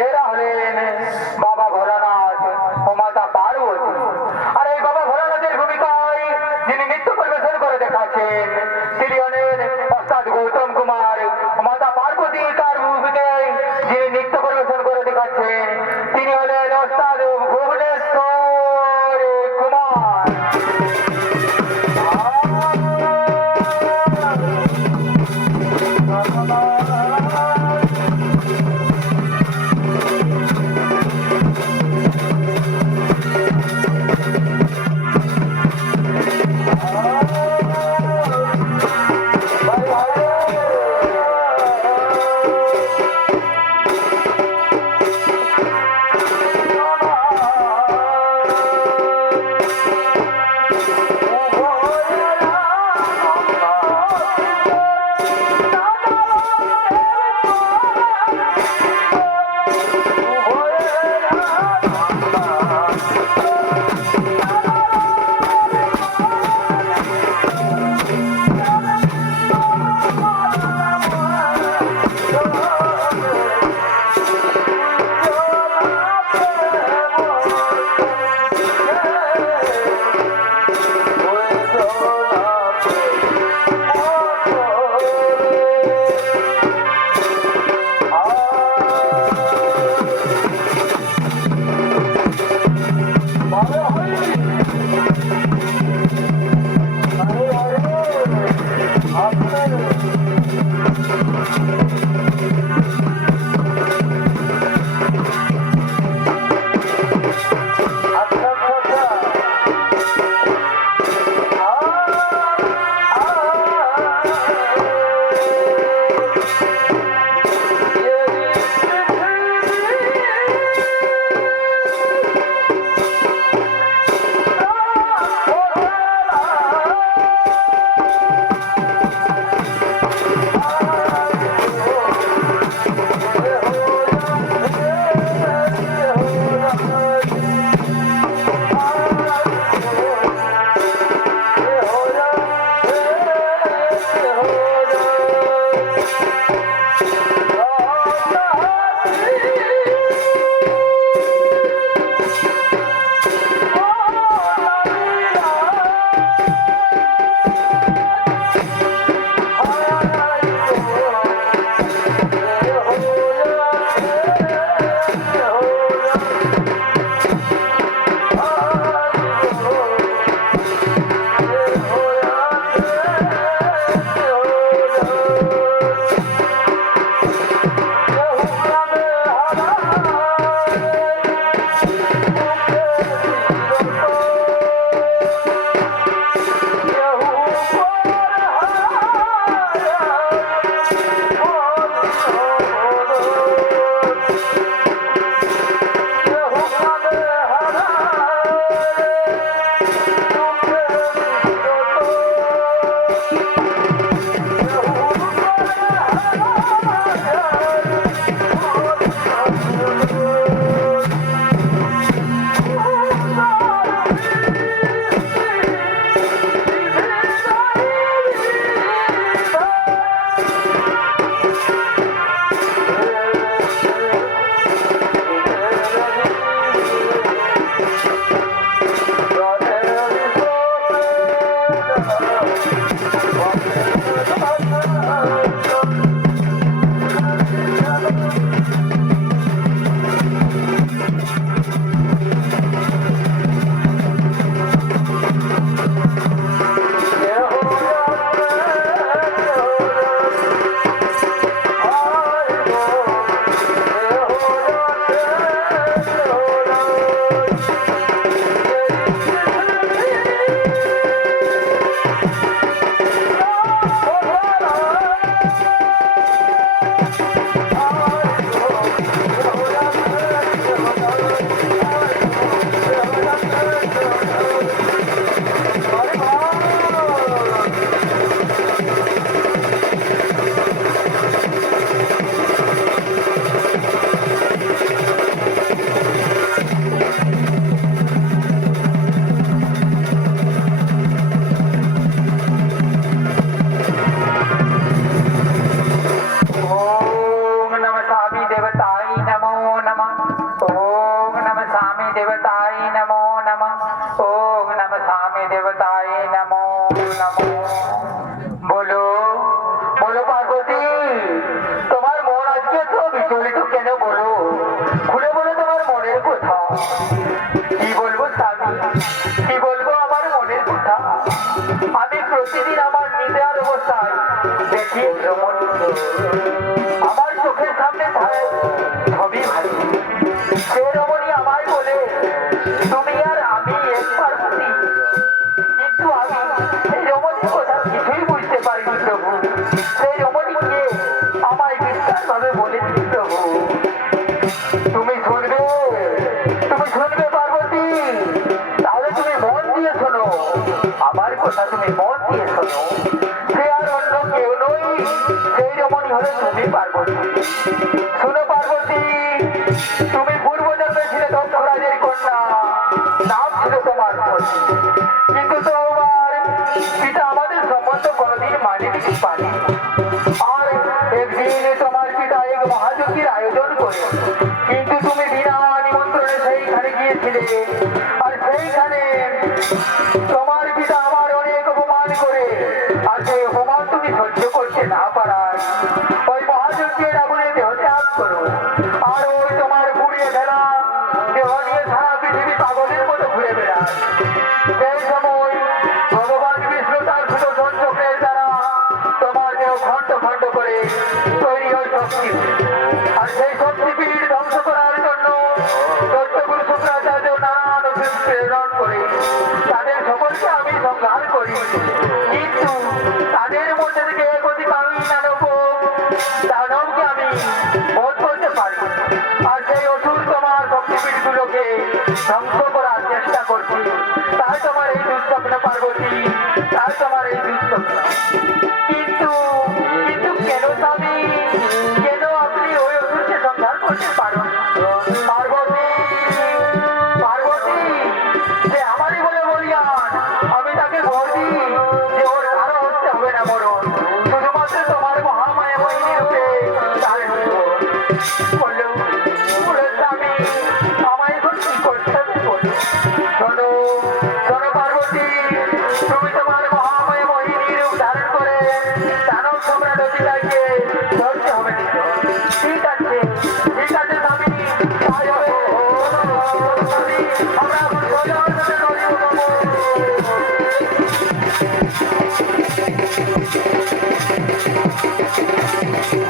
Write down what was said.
এরা হলেন বাবা ভোলানাথ ও মাতা পার্বতী। আর এই বাবা ভোলানাথের ভূমিকায় যিনি নৃত্য পরিবেশন করে দেখাচ্ছেন তিনি হলেন ওস্তাদ গৌতম কুমার। মাতা পার্বতী তার ভূমিতে যিনি নৃত্য পরিবেশন করে দেখাচ্ছেন তিনি হলেন ওস্তাদ ভুবনেশ্বর কুমার। স্বামী দেবতায় নমো নমো। বলো বলো পার্বতী, তোমার মন আজকে তো বিচলিত কেন? বলো, খুলে বলো তোমার মনের কথা। কি বলবো স্বামী, কি বলবো আমার মনের কথা? আমি প্রতিদিন আমার নিদার অবস্থায় দেখি রমণী, আমার চোখের সামনে ছবি ভাই। সে রমণী আমায় বলে তুমি আর আমি এক পার্বতী, কিন্তু আমি এই রমণীর কথা কিছুই বুঝতে পারিনি প্রভু। সেই রমণীকে আমায় বিস্তার ভাবে বলেছি প্রভু। তুমি শুনবে, তুমি শুনবে পার্বতী? তাহলে তুমি মন দিয়ে শোনো আমার কথা, তুমি মন দিয়ে শোনো। সে আর অন্য কেউ নই, সেই রমণী হলো তুমি পার্বতী। শোনো পার্বতী, তুমি পূর্ব জন্মে ছিলে দক্ষরাজের কন্যা, নাম ছিল তোমার সতী। কিন্তু তোমার পিতা আমাদের সম্বন্ধ কোনদিন মানেনি পানি। আর একদিন তোমার পিতা এক মহাযজ্ঞের আয়োজন করে, কিন্তু তুমি বিনা নিমন্ত্রণে সেইখানে গিয়েছিলে। আর সেইখানে তোমার পিতা আমার অনেক অপমান করে, আর সেই অপমান তুমি সহ্য করতে না পারায় ওই মহাযজ্ঞের আগুনে দেহ ত্যাগ করো। আর ওই তোমার পুড়িয়ে ফেলা দেহ নিয়ে সারা পৃথিবী পাগলের মতো ঘুরে বেড়ায়। সেই সময় ভগবান বিষ্ণু তার সুদর্শন চক্রের দ্বারা তোমার দেহ খণ্ড খণ্ড করে তৈরি হয় শক্তি। আর সেই শক্তিপীঠ ধ্বংস করার জন্য দৈত্যগুরু শুক্রাচার্য নানান অসুর প্রেরণ করে তাদের সকলকে আমি সংহার করি। কিন্তু তাদের মধ্যে থেকে এক অধিকারী দানবকে আমি বধ করতে পারি। আর সেই অসুর তোমার শক্তিপীঠগুলোকে ধ্বংস করার চেষ্টা করছি। তাই তোমার এই দুঃস্বপ্ন পার্বতী, তাই তোমার এই দুঃস্বপ্ন। কিন্তু কিন্তু কেন স্বামী, কেন আপনি ওই অসুরকে সংহার করতে পারেন? পার্বতী, পার্বতী, যে আমারই বলে বলিয়ান, আমি তাকে বল দিই যে ওর কারো হতে হবে না মরণ, শুধুমাত্র তোমার মহামায়া মোহিনী রূপে তার বললো স্বামী আমায় এখন কি করতে হবে বলো। শোনো শোনো পার্বতী, তুমি তোমার মহামায়া মোহিনী রূপ ধারণ করে দানব সম্রাট অধিকারকে ধরতে হবে। ঠিক আছে, ঠিক আছে স্বামী, তাই হবে। স্বামী, আমরা এখন সোজা হতে নড়িয়ে পাবো। Thank you.